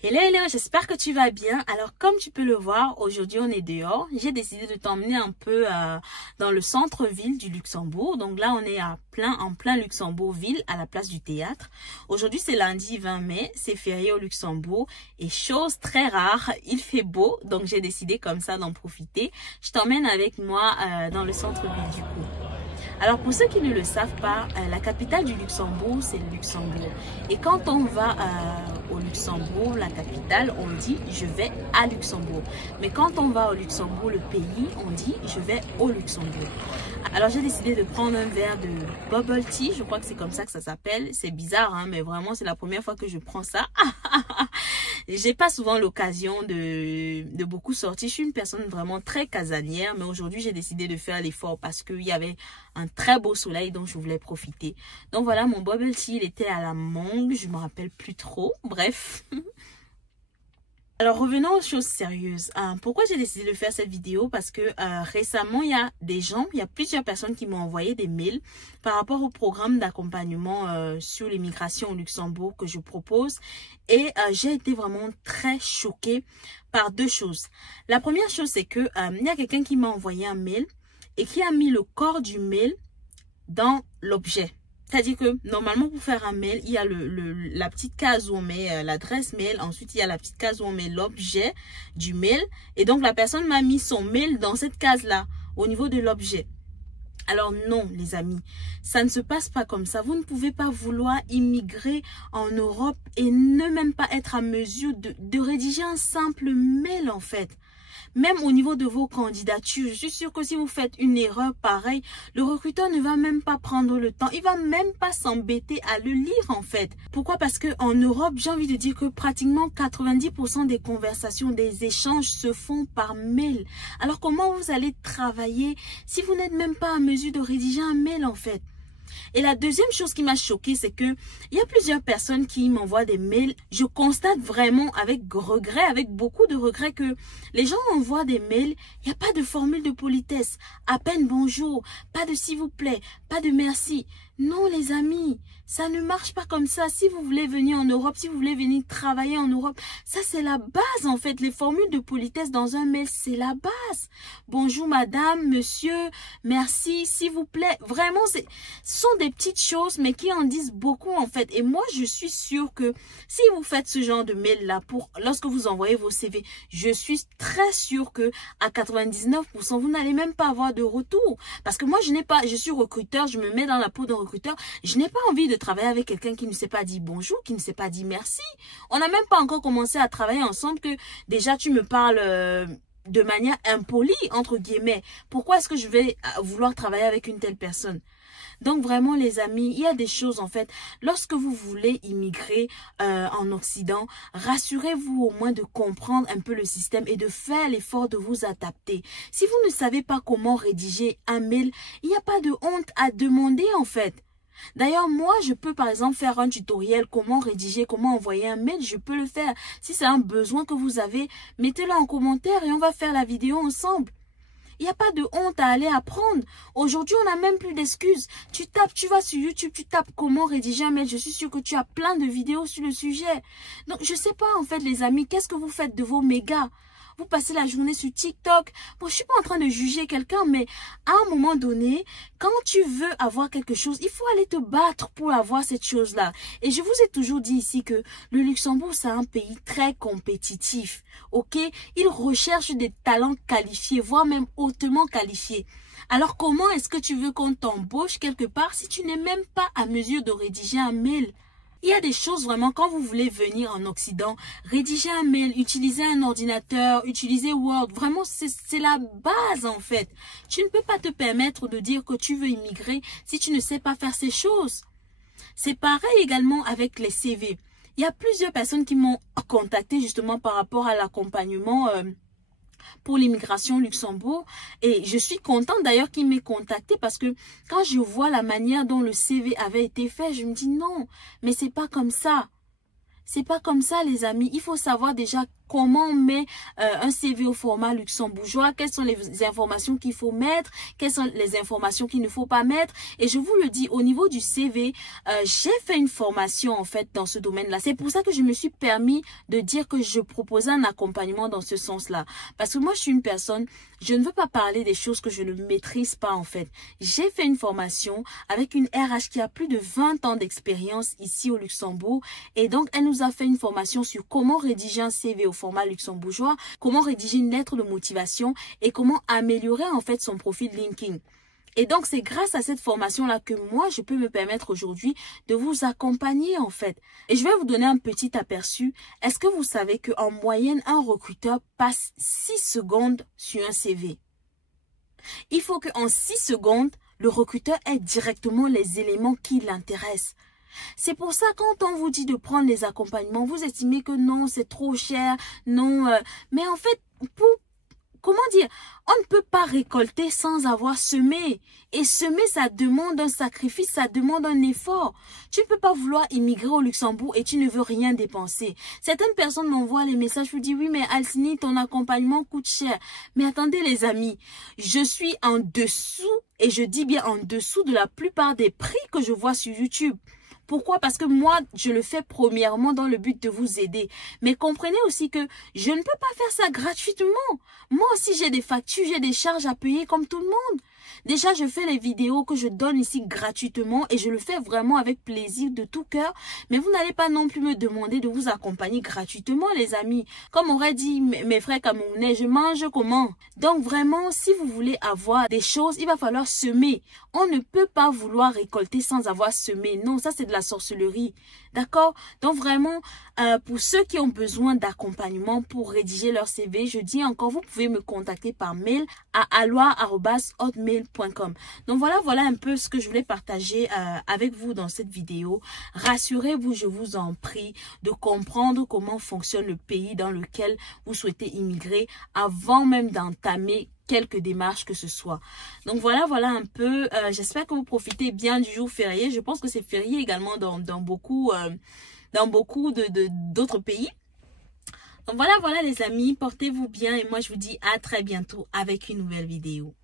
Hello, hello, j'espère que tu vas bien. Alors, comme tu peux le voir, aujourd'hui on est dehors. J'ai décidé de t'emmener un peu dans le centre-ville du Luxembourg. Donc là, on est en plein Luxembourg-ville, à la place du théâtre. Aujourd'hui, c'est lundi 20 mai, c'est férié au Luxembourg. Et chose très rare, il fait beau, donc j'ai décidé comme ça d'en profiter. Je t'emmène avec moi dans le centre-ville du coup. Alors pour ceux qui ne le savent pas, la capitale du Luxembourg, c'est le Luxembourg. Et quand on va au Luxembourg, la capitale, on dit « je vais à Luxembourg ». Mais quand on va au Luxembourg, le pays, on dit « je vais au Luxembourg ». Alors j'ai décidé de prendre un verre de bubble tea, je crois que c'est comme ça que ça s'appelle. C'est bizarre, hein, mais vraiment c'est la première fois que je prends ça. J'ai pas souvent l'occasion de beaucoup sortir. Je suis une personne vraiment très casanière, mais aujourd'hui j'ai décidé de faire l'effort parce qu'il y avait un très beau soleil dont je voulais profiter. Donc voilà, mon bubble tea, il était à la mangue, je me rappelle plus trop. Bref. Alors revenons aux choses sérieuses. Pourquoi j'ai décidé de faire cette vidéo? Parce que récemment, il y a plusieurs personnes qui m'ont envoyé des mails par rapport au programme d'accompagnement sur l'immigration au Luxembourg que je propose. Et j'ai été vraiment très choquée par deux choses. La première chose, c'est que il y a quelqu'un qui m'a envoyé un mail et qui a mis le corps du mail dans l'objet. C'est-à-dire que normalement pour faire un mail, il y a la petite case où on met l'adresse mail. Ensuite, il y a la petite case où on met l'objet du mail. Et donc, la personne m'a mis son mail dans cette case-là, au niveau de l'objet. Alors non, les amis, ça ne se passe pas comme ça. Vous ne pouvez pas vouloir immigrer en Europe et ne même pas être à mesure de rédiger un simple mail en fait. Même au niveau de vos candidatures, je suis sûre que si vous faites une erreur pareille, le recruteur ne va même pas prendre le temps. Il va même pas s'embêter à le lire en fait. Pourquoi? Parce que en Europe, j'ai envie de dire que pratiquement 90% des conversations, des échanges se font par mail. Alors comment vous allez travailler si vous n'êtes même pas à mesure de rédiger un mail en fait? Et la deuxième chose qui m'a choquée, c'est que il y a plusieurs personnes qui m'envoient des mails. Je constate vraiment avec regret, avec beaucoup de regret que les gens m'envoient des mails. Il n'y a pas de formule de politesse. À peine bonjour, pas de s'il vous plaît, pas de merci. Non les amis, ça ne marche pas comme ça. Si vous voulez venir en Europe, si vous voulez venir travailler en Europe, ça c'est la base en fait. Les formules de politesse dans un mail, c'est la base. Bonjour madame, monsieur, merci, s'il vous plaît. Vraiment, ce sont des petites choses mais qui en disent beaucoup en fait. Et moi, je suis sûre que si vous faites ce genre de mail là lorsque vous envoyez vos CV, je suis très sûre que à 99%, vous n'allez même pas avoir de retour. Parce que moi, je suis recruteur, je me mets dans la peau d'un recruteur. Je n'ai pas envie de travailler avec quelqu'un qui ne s'est pas dit bonjour, qui ne s'est pas dit merci. On n'a même pas encore commencé à travailler ensemble que déjà tu me parles de manière impolie, entre guillemets. Pourquoi est-ce que je vais vouloir travailler avec une telle personne? Donc vraiment les amis, il y a des choses en fait, lorsque vous voulez immigrer en Occident, rassurez-vous au moins de comprendre un peu le système et de faire l'effort de vous adapter. Si vous ne savez pas comment rédiger un mail, il n'y a pas de honte à demander en fait. D'ailleurs, moi, je peux par exemple faire un tutoriel, comment rédiger, comment envoyer un mail, je peux le faire. Si c'est un besoin que vous avez, mettez-le en commentaire et on va faire la vidéo ensemble. Il n'y a pas de honte à aller apprendre. Aujourd'hui, on n'a même plus d'excuses. Tu vas sur YouTube, tu tapes comment rédiger un mail. Je suis sûre que tu as plein de vidéos sur le sujet. Donc, je sais pas en fait les amis, qu'est-ce que vous faites de vos mégas? Vous passez la journée sur TikTok. Bon, je suis pas en train de juger quelqu'un, mais à un moment donné, quand tu veux avoir quelque chose, il faut aller te battre pour avoir cette chose-là. Et je vous ai toujours dit ici que le Luxembourg, c'est un pays très compétitif. Ok? Il recherche des talents qualifiés, voire même hautement qualifiés. Alors, comment est-ce que tu veux qu'on t'embauche quelque part si tu n'es même pas à mesure de rédiger un mail? Il y a des choses vraiment, quand vous voulez venir en Occident, rédiger un mail, utiliser un ordinateur, utiliser Word, vraiment c'est la base en fait. Tu ne peux pas te permettre de dire que tu veux immigrer si tu ne sais pas faire ces choses. C'est pareil également avec les CV. Il y a plusieurs personnes qui m'ont contacté justement par rapport à l'accompagnement pour l'immigration au Luxembourg. Et je suis contente d'ailleurs qu'il m'ait contacté parce que quand je vois la manière dont le CV avait été fait, je me dis non, mais c'est pas comme ça. C'est pas comme ça les amis. Il faut savoir déjà comment on met un CV au format luxembourgeois, quelles sont les informations qu'il faut mettre, quelles sont les informations qu'il ne faut pas mettre. Et je vous le dis, au niveau du CV, j'ai fait une formation en fait dans ce domaine-là. C'est pour ça que je me suis permis de dire que je proposais un accompagnement dans ce sens-là. Parce que moi, je suis une personne, je ne veux pas parler des choses que je ne maîtrise pas en fait. J'ai fait une formation avec une RH qui a plus de 20 ans d'expérience ici au Luxembourg. Et donc, elle nous a fait une formation sur comment rédiger un CV au format luxembourgeois, comment rédiger une lettre de motivation et comment améliorer en fait son profil LinkedIn. Et donc, c'est grâce à cette formation-là que moi, je peux me permettre aujourd'hui de vous accompagner en fait. Et je vais vous donner un petit aperçu. Est-ce que vous savez qu'en moyenne, un recruteur passe 6 secondes sur un CV? Il faut qu'en 6 secondes, le recruteur ait directement les éléments qui l'intéressent. C'est pour ça, quand on vous dit de prendre les accompagnements, vous estimez que non, c'est trop cher, non. Mais en fait, comment dire, on ne peut pas récolter sans avoir semé. Et semer, ça demande un sacrifice, ça demande un effort. Tu ne peux pas vouloir immigrer au Luxembourg et tu ne veux rien dépenser. Certaines personnes m'envoient les messages, je vous dis, oui, mais Alcini, ton accompagnement coûte cher. Mais attendez les amis, je suis en dessous, et je dis bien en dessous de la plupart des prix que je vois sur YouTube. Pourquoi? Parce que moi, je le fais premièrement dans le but de vous aider. Mais comprenez aussi que je ne peux pas faire ça gratuitement. Moi aussi, j'ai des factures, j'ai des charges à payer comme tout le monde. Déjà, je fais les vidéos que je donne ici gratuitement et je le fais vraiment avec plaisir de tout cœur. Mais vous n'allez pas non plus me demander de vous accompagner gratuitement, les amis. Comme auraient dit mes frères camerounais, je mange comment? Donc vraiment, si vous voulez avoir des choses, il va falloir semer. On ne peut pas vouloir récolter sans avoir semé. Non, ça c'est de la sorcellerie. D'accord? Donc vraiment, pour ceux qui ont besoin d'accompagnement pour rédiger leur CV, je dis encore, vous pouvez me contacter par mail à aloir@hotmail.com. Donc voilà un peu ce que je voulais partager avec vous dans cette vidéo. Rassurez-vous, je vous en prie, de comprendre comment fonctionne le pays dans lequel vous souhaitez immigrer avant même d'entamer quelques démarches que ce soit. Donc voilà un peu. J'espère que vous profitez bien du jour férié. Je pense que c'est férié également dans beaucoup d'autres pays. Donc voilà les amis, portez-vous bien et moi je vous dis à très bientôt avec une nouvelle vidéo.